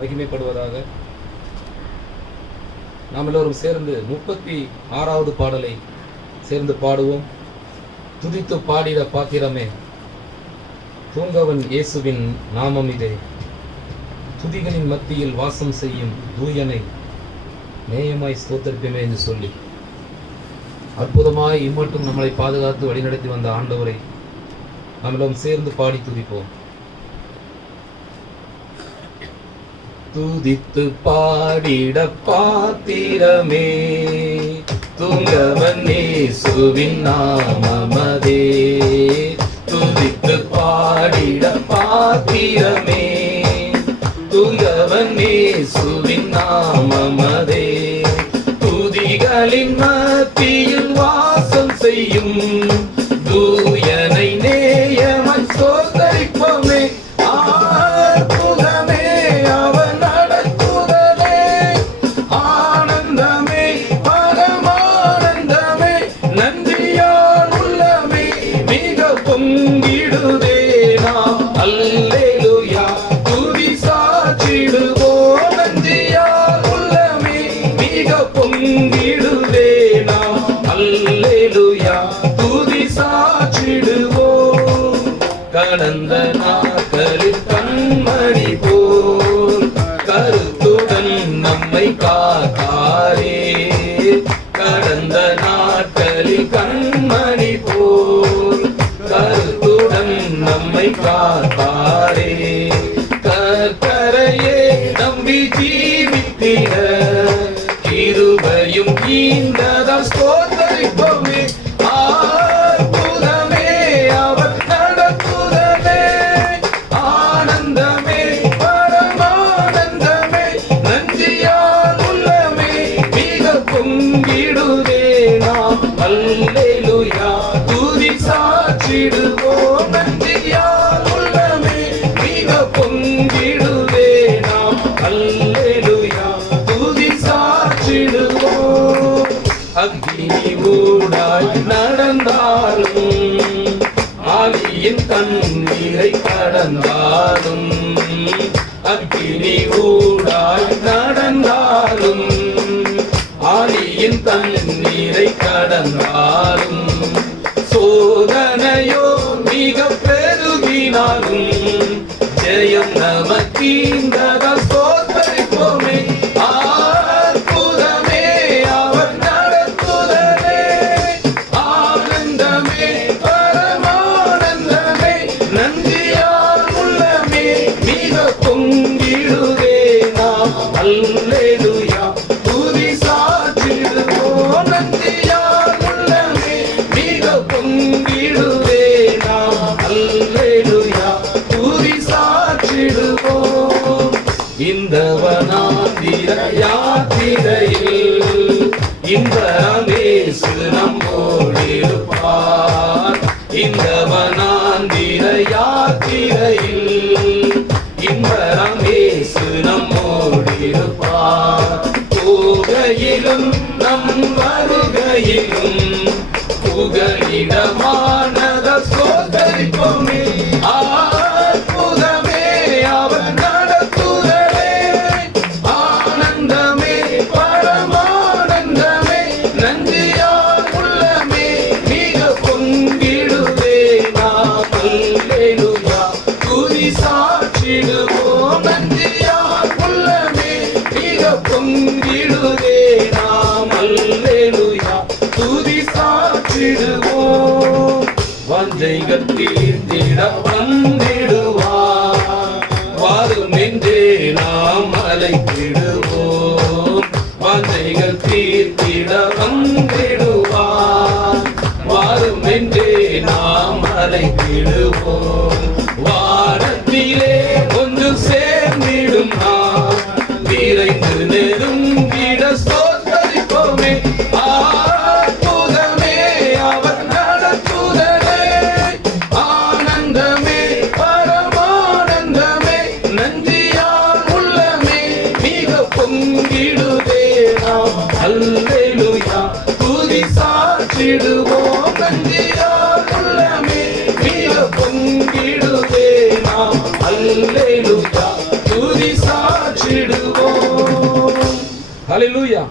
மகிமைப்படுவதாக. நாம் எல்லோரும் சேர்ந்து 36வது பாடலை சேர்ந்து பாடுவோம். துதித்து பாடிட பாத்திரமே, தூங்கவன் இயேசுவின் நாமம் இதே, துதிகளின் மத்தியில் வாசம் செய்யும் தூயனை நேயமாய் ஸ்தோத்திரிப்போமே என்று சொல்லி அற்புதமாய் இம்மட்டும் நம்மளை பாதுகாத்து வழிநடத்தி வந்த ஆண்டவரை நம்மளும் சேர்ந்து பாடி துதிப்போம். துதித்து பாடிட பாத்திரமே, தூங்கவன் இயேசுவின் நாமமதே, துதித்து பாடிட பாத்திரமே, தூங்கவன் இயேசுவின் நாமமதே, துதிகளின் மத்தியில் வாசம் செய்யும் தூயனை நேயமாய் ஸ்தோத்திரிப்போமே. அற்புதமே அவர் நடத்துதலே, ஆனந்தமே பரமானந்தமே, நன்றியால் உள்ளமே மிக பொங்கிடுதே நாம் அல்லேலூயா துதி சாற்றிடுவோம். நன்றியால் உள்ளமே மிக பொங்கிடுதே நாம் அல்லேலூயா துதி சாற்றிடுவோம். கடந்த நாட்களில் கண்மணி போல் கருத்துடன் நம்மை காத்தாரே, கடந்த நாட்களில் கண்மணி போல் கருத்துடன் நம்மை காத்தாரே, கர்த்தரையே நம்பி ஜீவித்திட கிருபையும் ஈந்ததால் ஸ்தோத்திரிப்போமே. அற்புதமே அவர் நடத்துதலே, ஆனந்தமே பரமானந்தமே, நன்றியால் உள்ளமே மிக பொங்கிடுதே நாம் அல்லேலூயா துதி சாற்றிடுவோம். நன்றியால் உள்ளமே மிக பொங்கிடுதே நாம் அல்லேலூயா துதி சாற்றிடுவோம். அக்னி ஊடாய் நடந்தாலும், ஆவியின் தண்ணீரை கடந்தாலும், அக்னி ஊடாய் நடந்தாலும், ஆவியின் தண்ணீரை கடந்தாலும், சோதனையோ மிக பெருகினாலும் ஜெயம் நமக்கீந்ததால் ஸ்தோத்திரிப்போமே. அற்புதமே அவர் நடத்துதலே, ஆனந்தமே பரமானந்தமே, நன்றியால் உள்ளமே மிக பொங்கிடுதே நாம் அல்லேலூயா துதி சாற்றிடுவோம். நன்றியால் உள்ளமே மிக பொங்கிடுதே நாம் அல்லேலூயா துதி சாற்றிடுவோம். இந்த வனாந்திர யாத்திரையில் இன்பரமேசு நம்மோடிருப்பார், இந்த வனாந்திர யாத்திரையில் இன்பரமேசு நம்மோடிருப்பார், போகையிலும் நம் வருகையிலும் புகலிடமானத ஸ்தோத்திரிப்போமே. அற்புதமே அவர் நடத்துதலே, ஆனந்தமே பரமானந்தமே, நன்றியால் உள்ளமே மிக பொங்கிடுதே நாம் அல்லேலூயா துதி சாற்றிடுவோம். நன்றியால் உள்ளமே மிக பொங்கிடுதே நாம் அல்லேலூயா துதி சாற்றிடுவோம். வாஞ்சைகள் தீர்த்திட வந்திடுவார், வாரும் என்றே நாம் அழைத்திடுவோம். வாஞ்சைகள் தீர்த்திட வந்திடுவார், வாரும் என்றே நாம் அழைத்திடுவோம். வானத்திலே ஒன்று சேர்ந்திடும் நாம் விரைந்து நெருங்கிட ஸ்தோத்திரிப்போமே. அற்புதமே அவர் நடத்துதலே, ஆனந்தமே பரமானந்தமே, நன்றியால் உள்ளமே மிக பொங்கிடுதே நாம் அல்லேலூயா துதி சாற்றிடுவோம். நன்றியால் உள்ளமே மிக பொங்கிடுதே நாம் அல்லேலூயா துதி சாற்றி துதித்திடுவோம். ஹல்லேலூயா.